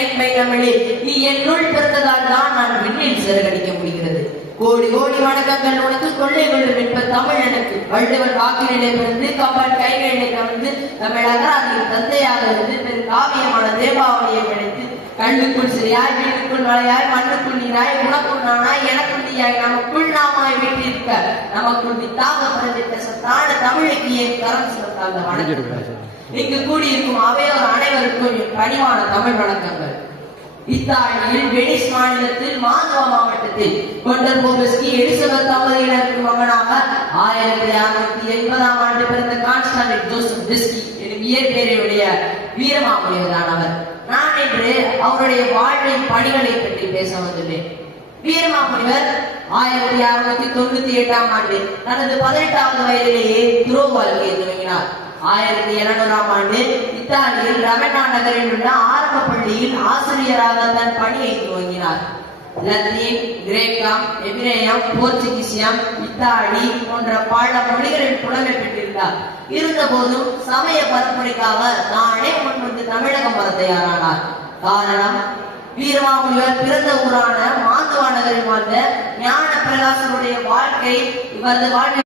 என்பை தமிழில் நீ என்னுள் பிறந்ததால் தான் நான் விண்ணில் சிறகடிக்க முடிகிறது. கோடி கோடி வணக்கங்கள் உனக்கு கொள்ளை கொள்ளும் என்ப தமிழ் எனக்கு. வள்ளுவர் வாக்கினிலே பிறந்து கம்பன் கைகளிலே கலந்து தமிழ் அகராதியின் தந்தையாக இருந்து பெரும் காவியமான தேவாவளியை கிடைத்து கண்ணுக்குள் சிறியாய் வீட்டுக்குள் மலையாய் மண்ணுக்குள் நீராய் உனக்குள் நானாய் எனக்குள் நீயாய் நமக்குள் நாமாய் வீட்டிருக்க நமக்குள் வித்தாக பிறந்திட்ட சத்தான தமிழ் கரம் வணக்கம் இங்கு கூடியிருக்கும் அவையோர் அனைவருக்கும் பணிவான தமிழ் வணக்கங்கள். இத்தாலியில் வெனிஸ் மாநிலத்தில் மாதுவா மாவட்டத்தில் கொண்டர் போபஸ்கி எலிசபெத் தம்பதியினருக்கு மகனாக ஆயிரத்தி அறுநூத்தி எண்பதாம் ஆண்டு பிறந்த கான்ஸ்டாண்டின் ஜோசப் பிஸ்கி எனும் இயற்பெயருடைய வீரமாமுனிவர்தான் அவர். நான் இன்று அவருடைய வாழ்வின் பணிகளை பற்றி பேச வந்துள்ளேன். வீரமாமுனிவர் ஆயிரத்தி அறுநூத்தி தொண்ணூத்தி எட்டாம் ஆண்டு தனது பதினெட்டாவது வயதிலேயே துரோ வாழ்க்கையை துவங்கினார். ஆயிரத்தி எழுநூறாம் ஆண்டு இத்தாலியில் ரமணா நகரில் உள்ள ஆரம்ப பள்ளியில் ஆசிரியராக தன் பணியை துவங்கினார். லத்தீன் கிரேக்கம் எபிரேயம் போர்ச்சுகீசியம் இத்தாலி போன்ற பல மொழிகளில் புலமை பெற்றிருந்தார். இருந்தபோதும் சமய பரப்புரைக்காக தானே முன்வந்து தமிழகம் வர தயாரானார். காரணம் வீரமாமுனிவர் பிறந்த ஊரான மாந்துவா நகரில் வாழ்ந்த ஞான பிரகாசனுடைய வாழ்க்கை இவரது வாழ்க்கை